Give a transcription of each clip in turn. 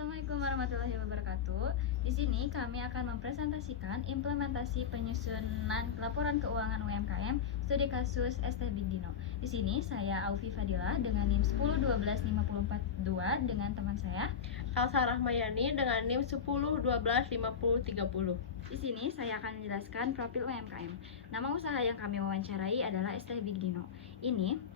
Assalamualaikum warahmatullahi wabarakatuh. Di sini kami akan mempresentasikan implementasi penyusunan laporan keuangan UMKM studi kasus ST Big Dino. Di sini saya Aufi Fadila dengan NIM 10125442 dengan teman saya Elsa Rahmayani dengan NIM 10125030. Di sini saya akan menjelaskan profil UMKM. Nama usaha yang kami wawancarai adalah ST Big Dino.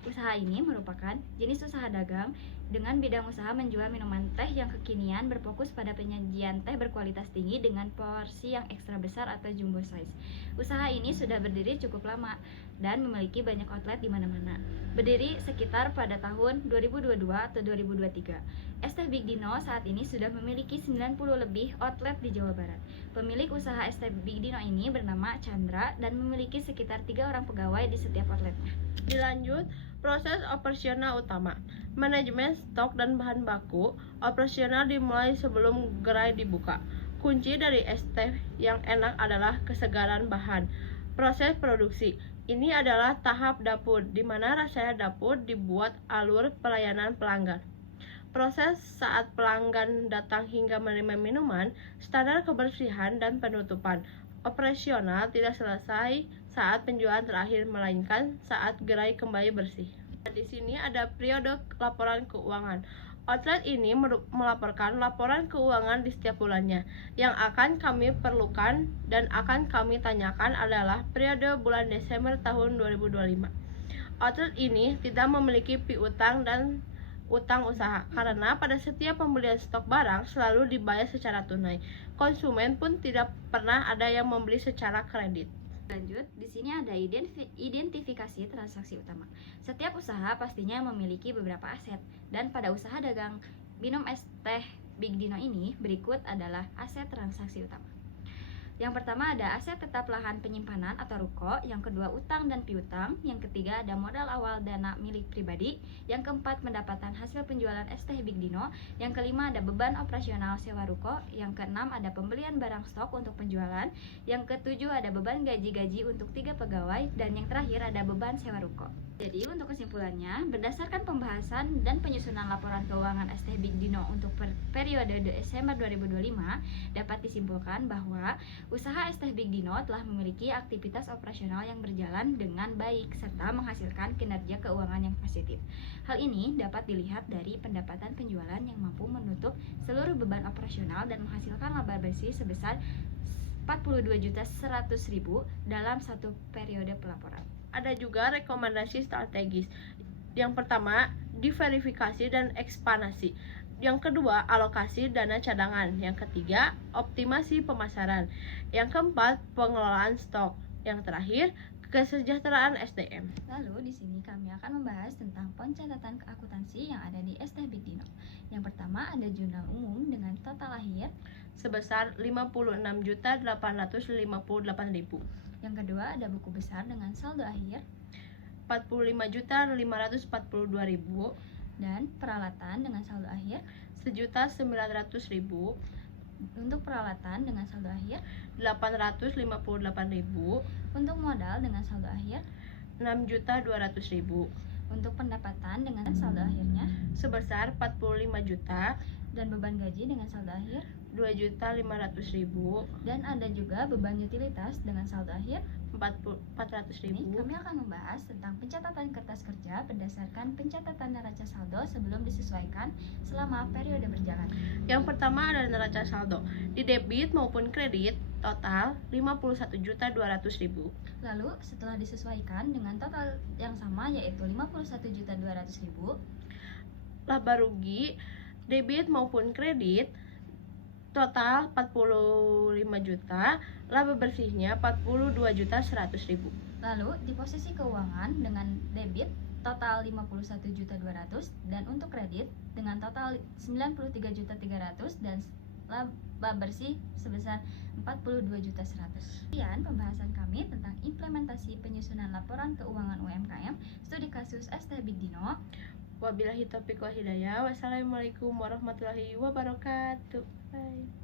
Usaha ini merupakan jenis usaha dagang dengan bidang usaha menjual minuman teh yang kekinian berfokus pada penyajian teh berkualitas tinggi dengan porsi yang ekstra besar atau jumbo size. Usaha ini sudah berdiri cukup lama dan memiliki banyak outlet di mana-mana. Berdiri sekitar pada tahun 2022 atau 2023. ST Big Dino saat ini sudah memiliki 90 lebih outlet di Jawa Barat. Pemilik usaha ST Big Dino ini bernama Chandra dan memiliki sekitar 3 orang pegawai di setiap outletnya. Dilanjut, proses operasional utama. Manajemen stok dan bahan baku. Operasional dimulai sebelum gerai dibuka. Kunci dari ST yang enak adalah kesegaran bahan. Proses produksi. Ini adalah tahap dapur, di mana rasanya dapur dibuat alur pelayanan pelanggan. Proses saat pelanggan datang hingga menerima minuman, standar kebersihan dan penutupan. Operasional tidak selesai saat penjualan terakhir, melainkan saat gerai kembali bersih. Di sini ada periode laporan keuangan. Outlet ini melaporkan laporan keuangan di setiap bulannya. Yang akan kami perlukan dan akan kami tanyakan adalah periode bulan Desember tahun 2025. Outlet ini tidak memiliki piutang dan utang usaha karena pada setiap pembelian stok barang selalu dibayar secara tunai. Konsumen pun tidak pernah ada yang membeli secara kredit. Lanjut, di sini ada identifikasi transaksi utama. Setiap usaha pastinya memiliki beberapa aset, dan pada usaha dagang minum es teh Big Dino ini berikut adalah aset transaksi utama. Yang pertama ada aset tetap lahan penyimpanan atau ruko, yang kedua utang dan piutang, yang ketiga ada modal awal dana milik pribadi, yang keempat pendapatan hasil penjualan es teh Big Dino, yang kelima ada beban operasional sewa ruko, yang keenam ada pembelian barang stok untuk penjualan, yang ketujuh ada beban gaji-gaji untuk 3 pegawai, dan yang terakhir ada beban sewa ruko. Jadi untuk kesimpulannya, berdasarkan pembahasan dan penyusunan laporan keuangan ST Big Dino untuk periode Desember 2025, dapat disimpulkan bahwa usaha ST Big Dino telah memiliki aktivitas operasional yang berjalan dengan baik serta menghasilkan kinerja keuangan yang positif. Hal ini dapat dilihat dari pendapatan penjualan yang mampu menutup seluruh beban operasional dan menghasilkan laba bersih sebesar 42.100.000 dalam satu periode pelaporan. Ada juga rekomendasi strategis. Yang pertama, diverifikasi dan ekspansi. Yang kedua, alokasi dana cadangan. Yang ketiga, optimasi pemasaran. Yang keempat, pengelolaan stok. Yang terakhir, kesejahteraan SDM. Lalu di sini kami akan membahas tentang pencatatan keakuntansi yang ada di ST Big Dino. Yang pertama ada jurnal umum dengan total lahir sebesar 56.858.000. Yang kedua ada buku besar dengan saldo akhir 45.542.000 dan peralatan dengan saldo akhir 1.900.000. Untuk peralatan dengan saldo akhir 858.000. Untuk modal dengan saldo akhir 6.200.000. Untuk pendapatan dengan saldo akhirnya sebesar 45 juta dan beban gaji dengan saldo akhir 2.500.000. dan ada juga beban utilitas dengan saldo akhir 400.000. Ini kami akan membahas tentang pencatatan kertas kerja berdasarkan pencatatan neraca saldo sebelum disesuaikan selama periode berjalan. Yang pertama ada neraca saldo di debit maupun kredit total 51.200.000. Lalu setelah disesuaikan dengan total yang sama yaitu 51.200.000, laba rugi debit maupun kredit total 45 juta, laba bersihnya 42.100.000. Lalu di posisi keuangan dengan debit total 51.200.000 dan untuk kredit dengan total 93.300.000 dan laba bersih sebesar 42.100.000. Sekian pembahasan kami tentang implementasi penyusunan laporan keuangan UMKM studi kasus ST Big Dino. Wabillahi taufiq wal hidayah. Wassalamualaikum warahmatullahi wabarakatuh. Bye.